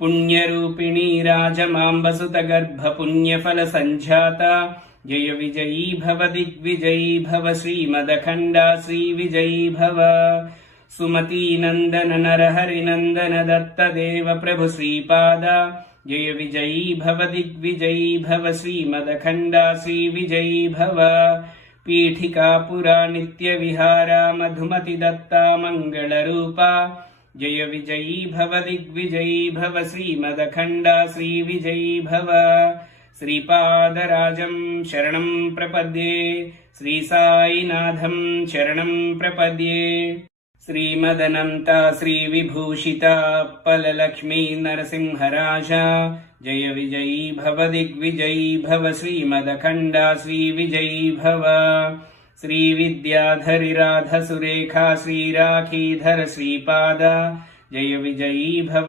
पुण्यरूपिणी राजमाम्बसुतगर्भपुण्यफलसञ्जाता जय विजयी भव दिग्विजयी भव श्रीमदखण्डा श्रीविजयी भव सुमतीनन्दन नरहरिनन्दन दत्तदेव प्रभु श्रीपादा जय विजयी भव दिग्विजयी भव श्रीमदखण्डा श्रीविजयी भव पीठिकापुरा नित्यविहारा मधुमति दत्ता मङ्गलरूपा जय विजयी भव दिग्विजयी भव श्रीमदखण्डा श्रीविजयी भव श्रीपादराजं शरणं प्रपद्ये श्रीसाईनाथं शरणं प्रपद्ये श्रीमदनन्ता श्रीविभूषिता पललक्ष्मी नरसिंहराजा जय विजयी भव दिग्विजयी भव श्रीमदखण्डा श्रीविजयी भव श्रीविद्याधरि राधसुरेखा श्रीराखीधर श्रीपादा जय विजयी भव